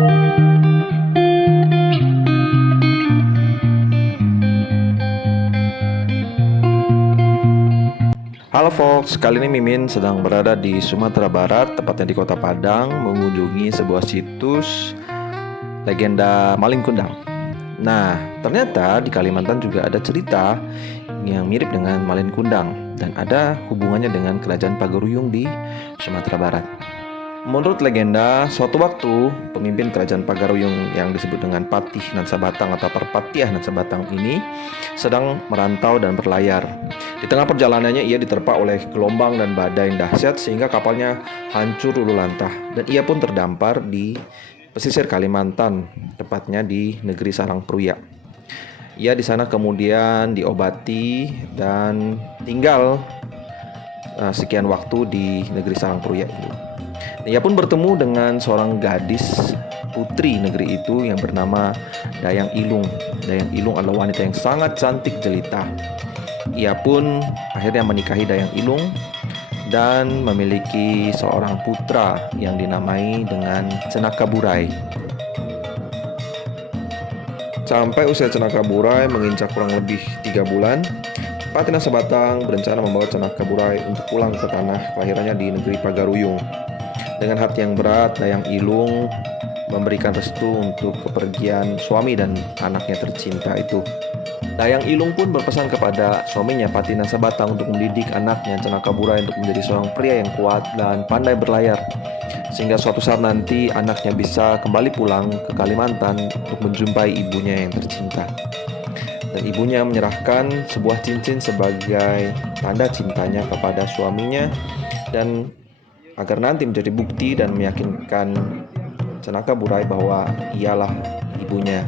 Halo folks, kali ini Mimin sedang berada di Sumatera Barat, tepatnya di Kota Padang, mengunjungi sebuah situs legenda Maling Kundang. Nah, ternyata di Kalimantan juga ada cerita yang mirip dengan Maling Kundang dan ada hubungannya dengan Kerajaan Pagaruyung di Sumatera Barat. Menurut legenda, suatu waktu pemimpin Kerajaan Pagaruyung yang disebut dengan Patih Nansabatang atau Perpatiah Nansabatang ini sedang merantau dan berlayar. Di tengah perjalanannya ia diterpa oleh gelombang dan badai yang dahsyat sehingga kapalnya hancur luluh lantah dan ia pun terdampar di pesisir Kalimantan, tepatnya di negeri Sarangpruya. Ia di sana kemudian diobati dan tinggal sekian waktu di negeri Sarangpruya itu. Ia pun bertemu dengan seorang gadis putri negeri itu yang bernama Dayang Ilung. Dayang Ilung adalah wanita yang sangat cantik jelita. Ia pun akhirnya menikahi Dayang Ilung dan memiliki seorang putra yang dinamai dengan Cenaka Burai. Sampai usia Cenaka Burai menginjak kurang lebih 3 bulan, Patih Nansabatang berencana membawa Cenaka Burai untuk pulang ke tanah kelahirannya di negeri Pagaruyung. Dengan hati yang berat, Dayang Ilung memberikan restu untuk kepergian suami dan anaknya tercinta itu. Dayang Ilung pun berpesan kepada suaminya Patih Nansabatang untuk mendidik anaknya Cenaka Burai untuk menjadi seorang pria yang kuat dan pandai berlayar, sehingga suatu saat nanti anaknya bisa kembali pulang ke Kalimantan untuk menjumpai ibunya yang tercinta. Dan ibunya menyerahkan sebuah cincin sebagai tanda cintanya kepada suaminya dan agar nanti menjadi bukti dan meyakinkan Cenaka Burai bahwa ialah ibunya.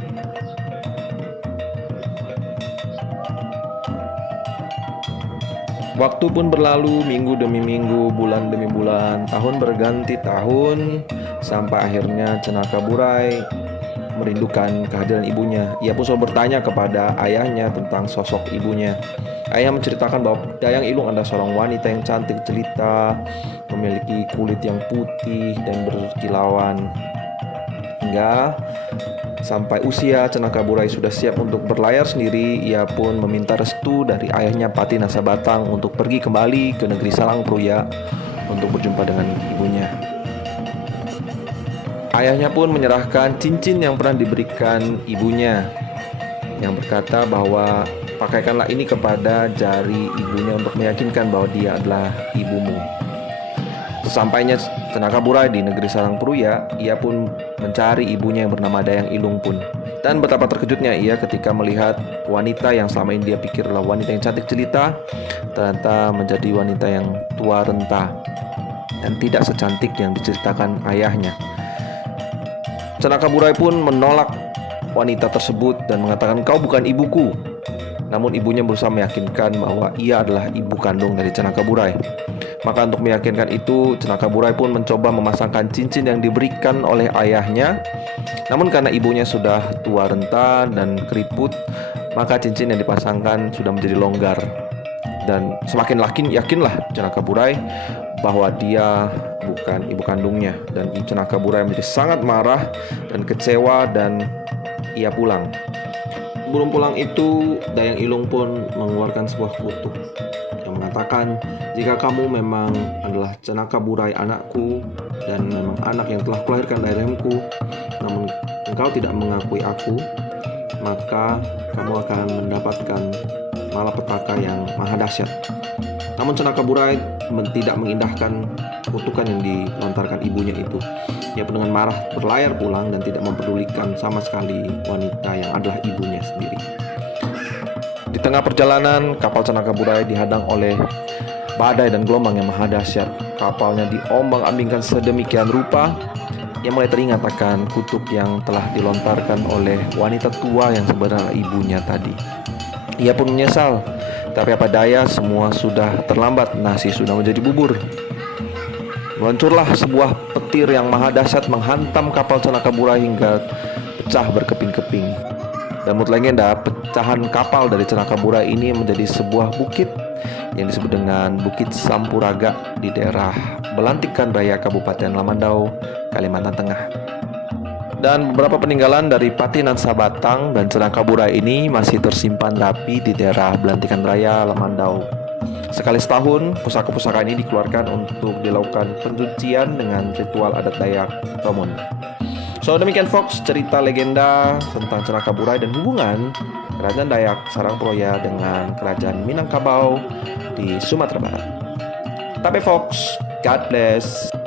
Waktu pun berlalu, minggu demi minggu, bulan demi bulan, tahun berganti tahun, sampai akhirnya Cenaka Burai merindukan kehadiran ibunya. Ia pun selalu bertanya kepada ayahnya tentang sosok ibunya. Ayah menceritakan bahwa Dayang Ilung adalah seorang wanita yang cantik jelita, memiliki kulit yang putih dan berkilauan. Hingga sampai usia Cenaka Burai sudah siap untuk berlayar sendiri, ia pun meminta restu dari ayahnya Patih Nansabatang untuk pergi kembali ke negeri Sarangpruya untuk berjumpa dengan ibunya. Ayahnya pun menyerahkan cincin yang pernah diberikan ibunya, yang berkata bahwa pakaikanlah ini kepada jari ibunya untuk meyakinkan bahwa dia adalah ibumu. Sesampainya Cenaka Burai di negeri Sarangpruya, ia pun mencari ibunya yang bernama Dayang Ilung pun. Dan betapa terkejutnya ia ketika melihat wanita yang selama ini dia pikir adalah wanita yang cantik jelita, ternyata menjadi wanita yang tua renta dan tidak secantik yang diceritakan ayahnya. Cenaka Burai pun menolak wanita tersebut dan mengatakan, "Kau bukan ibuku." Namun ibunya berusaha meyakinkan bahwa ia adalah ibu kandung dari Cenaka Burai. Maka untuk meyakinkan itu, Cenaka Burai pun mencoba memasangkan cincin yang diberikan oleh ayahnya. Namun karena ibunya sudah tua renta dan keriput, maka cincin yang dipasangkan sudah menjadi longgar. Dan semakin yakinlah Cenaka Burai bahwa dia bukan ibu kandungnya. Dan Cenaka Burai menjadi sangat marah dan kecewa dan ia pulang. Sebelum pulang itu, Dayang Ilung pun mengeluarkan sebuah kutuk yang mengatakan, "Jika kamu memang adalah Cenaka Burai anakku dan memang anak yang telah kulahirkan dari rahimku, namun engkau tidak mengakui aku, maka kamu akan mendapatkan malapetaka yang maha dahsyat." Namun Cenaka Burai tidak mengindahkan kutukan yang dilontarkan ibunya itu. Ia pun dengan marah berlayar pulang dan tidak mempedulikan sama sekali wanita yang adalah ibunya sendiri. Di tengah perjalanan, kapal Cenaka Burai dihadang oleh badai dan gelombang yang maha dahsyat. Kapalnya diombang-ambingkan sedemikian rupa, ia mulai teringat akan kutuk yang telah dilontarkan oleh wanita tua yang sebenarnya ibunya tadi. Ia pun menyesal, tapi apa daya, semua sudah terlambat, nasi sudah menjadi bubur. Meluncurlah sebuah petir yang maha dahsyat menghantam kapal Cenaka Burai hingga pecah berkeping-keping. Dan menurut legenda, pecahan kapal dari Cenaka Burai ini menjadi sebuah bukit yang disebut dengan Bukit Sampuraga di daerah Belantikan Raya, Kabupaten Lamandau, Kalimantan Tengah. Dan beberapa peninggalan dari Patinan Sabatang dan Celakaburai ini masih tersimpan rapi di daerah Belantikan Raya, Lamandau. Sekali setahun, pusaka-pusaka ini dikeluarkan untuk dilakukan pencucian dengan ritual adat Dayak Tomon. So demikian Fox, cerita legenda tentang Celakaburai dan hubungan Kerajaan Dayak Sarangproya dengan Kerajaan Minangkabau di Sumatera Barat. Tapi Fox, God bless.